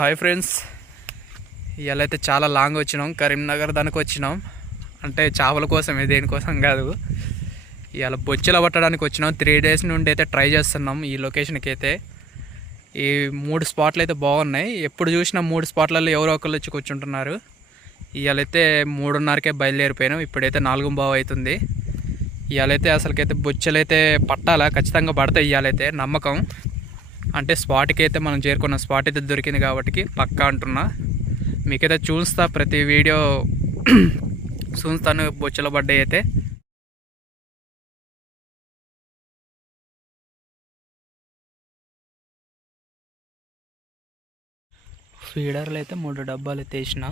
Hi friends, ఇవాళ అయితే చాలా లాంగ్ వచ్చినాం. కరీంనగర్ దానికి వచ్చినాం. అంటే చేపల కోసమే, దేనికోసం కాదు. ఇవాళ బొచ్చెల పట్టడానికి వచ్చినాం. 3 days నుండి అయితే ట్రై చేస్తున్నాం ఈ లొకేషన్కి అయితే. ఈ 3 స్పాట్లు అయితే బాగున్నాయి. ఎప్పుడు చూసినా 3 స్పాట్లలో ఎవరో ఒకళ్ళు వచ్చి కూర్చుంటున్నారు. ఇవాళైతే 3:30కే బయలుదేరిపోయినాం. ఇప్పుడైతే 4:15 అవుతుంది. ఇవాళైతే అసలుకైతే బొచ్చెలు అయితే పట్టాలా, ఖచ్చితంగా పడతాయి. ఇవాళైతే నమ్మకం. అంటే స్పాట్కి అయితే మనం చేరుకున్న స్పాట్ అయితే దొరికింది కాబట్టి పక్కా అంటున్నా. మీకైతే చూస్తా, ప్రతి వీడియో చూస్తాను బొచ్చెల పడ్డాయి అయితే. ఫీడర్లు అయితే 3 డబ్బాలు అయితే వేసిన.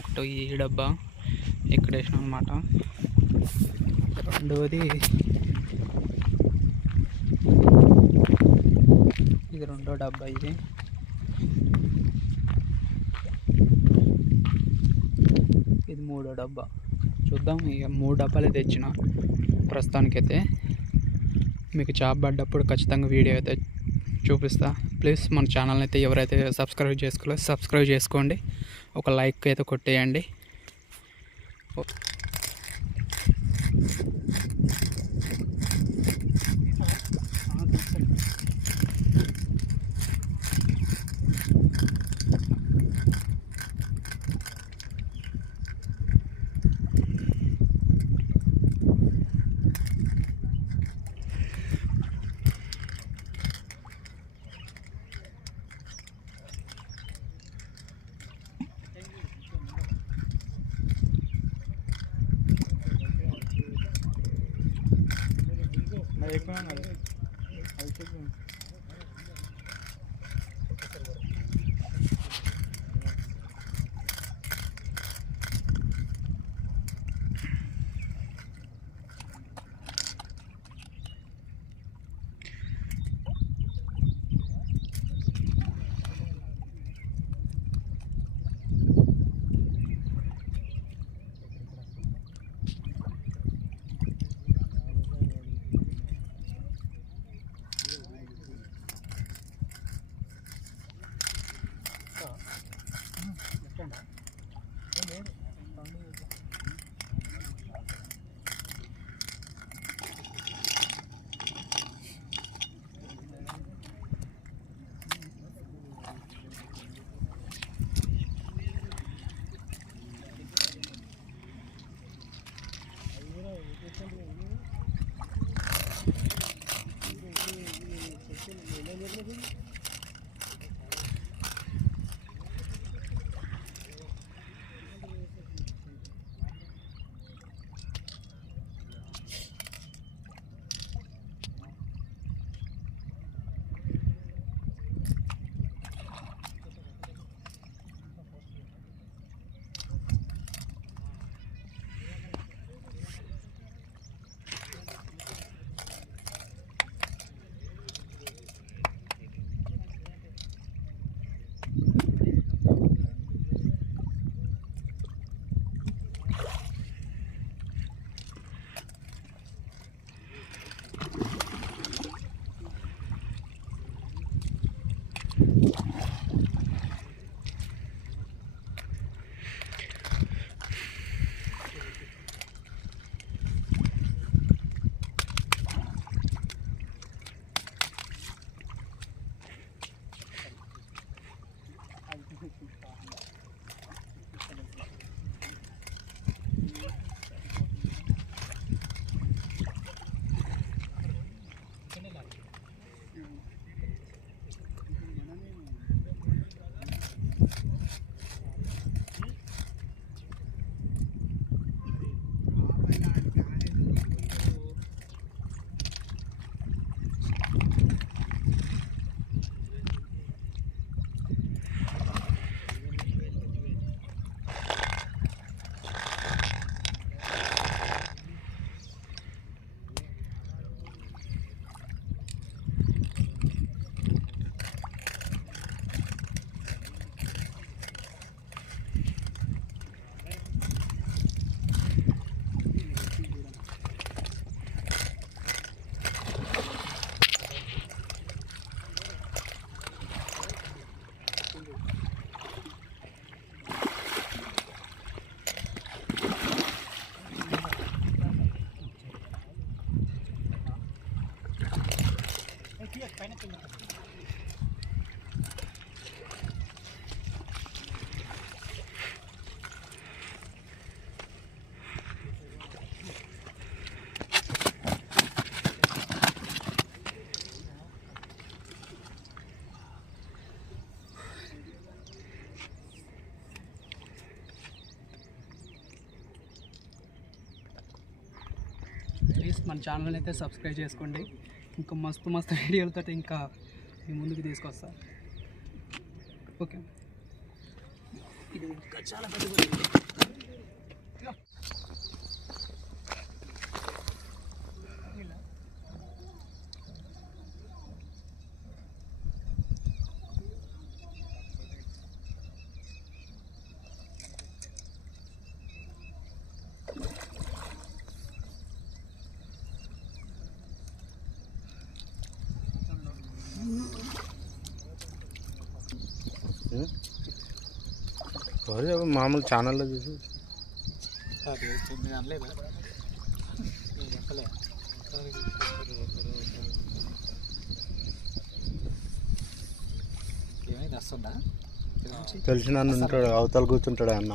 ఒకటి ఈ డబ్బా ఇక్కడ వేసిన అనమాట. రెండవది ఇది, రెండో డబ్బా ఇది. ఇది 3వ డబ్బా. చూద్దాం. ఇక 3 డబ్బాలు తెచ్చిన ప్రస్తుతానికైతే. మీకు చేప పడ్డప్పుడు ఖచ్చితంగా వీడియో అయితే చూపిస్తా. ప్లీజ్ మన ఛానల్ని అయితే ఎవరైతే సబ్స్క్రైబ్ చేసుకోలేదో సబ్స్క్రైబ్ చేసుకోండి. ఒక లైక్ అయితే కొట్టేయండి. ప్లీజ్ మన ఛానల్ అయితే సబ్స్క్రైబ్ చేసుకోండి. ఇంకా మస్తు వీడియోలతో ఇంకా మీ ముందుకు తీసుకొస్తా. ఓకే, ఇది ఇంకా చాలా పెద్ద మామూలు ఛానల్లో చూసి తెలిసిన ఉంటాడు, అవతల కూర్చుంటాడు అన్న.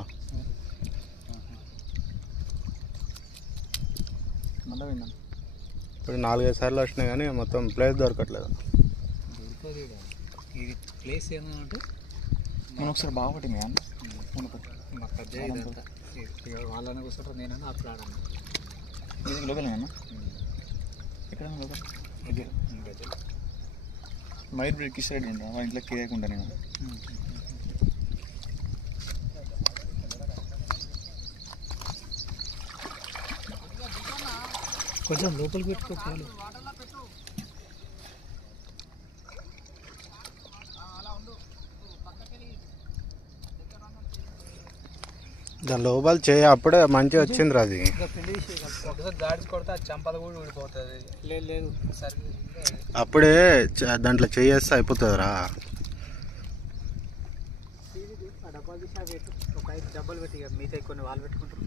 ఇప్పుడు 4-5 సార్లు వచ్చినాయి కానీ మొత్తం ప్లేస్ దొరకట్లేదు. ఇది ప్లేస్ ఏంటంటే మనం ఒకసారి బాగుపడింది కానీ వాళ్ళని కూర్చుంటారు, నేను అప్పుడు ఆడాను. ఇది లోకల్ అన్న, ఎక్కడ లోకల్ మైర్ బ్రేక్ సైడ్ ఉంటా, వాళ్ళ ఇంట్లో కేయకుండా నేను కొంచెం లోపలికి పెట్టుకోవాలి. దాని లోపల చేయి అప్పుడే మంచిగా వచ్చింది అది. ఒకసారి గాడి కొడితే అది చంపలు కూడా ఊడిపోతుంది. లేదు సరే, అప్పుడే దాంట్లో చేయేస్తే అయిపోతుందిరా. డబ్బాలు తీసి పెట్టు, ఒక 5 డబ్బాలు పెట్టి మిగతా కొన్ని వాళ్ళు పెట్టుకుంటారు.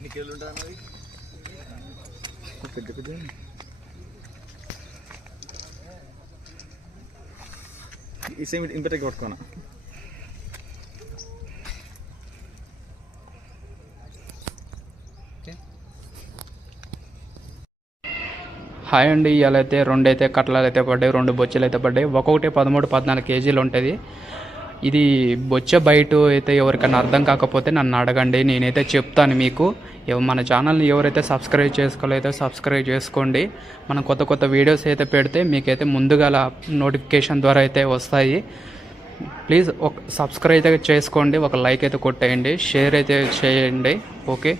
ఎన్ని కిలోలు ఉంటుంది అన్నది? పెద్ద పెద్ద ఈ సేమ్ ఇంపెట్కి కొట్టుకోనా. హాయ్ అండి, ఇవాళ అయితే 2 కట్టలాలు అయితే పడ్డాయి, 2 బొచ్చెలు అయితే పడ్డాయి. ఒక్కొక్కటి 13-14 కేజీలు ఉంటుంది. ఇది బొచ్చ బయట అయితే ఎవరికైనా అర్థం కాకపోతే నన్ను అడగండి, నేనైతే చెప్తాను మీకు. మన ఛానల్ని ఎవరైతే సబ్స్క్రైబ్ చేసుకోలేదో సబ్స్క్రైబ్ చేసుకోండి. మనం కొత్త వీడియోస్ అయితే పెడితే మీకైతే ముందుగా నోటిఫికేషన్ ద్వారా అయితే వస్తాయి. ప్లీజ్ ఒక సబ్స్క్రైబ్ అయితే చేసుకోండి, ఒక లైక్ అయితే కొట్టేయండి, షేర్ అయితే చేయండి. ఓకే.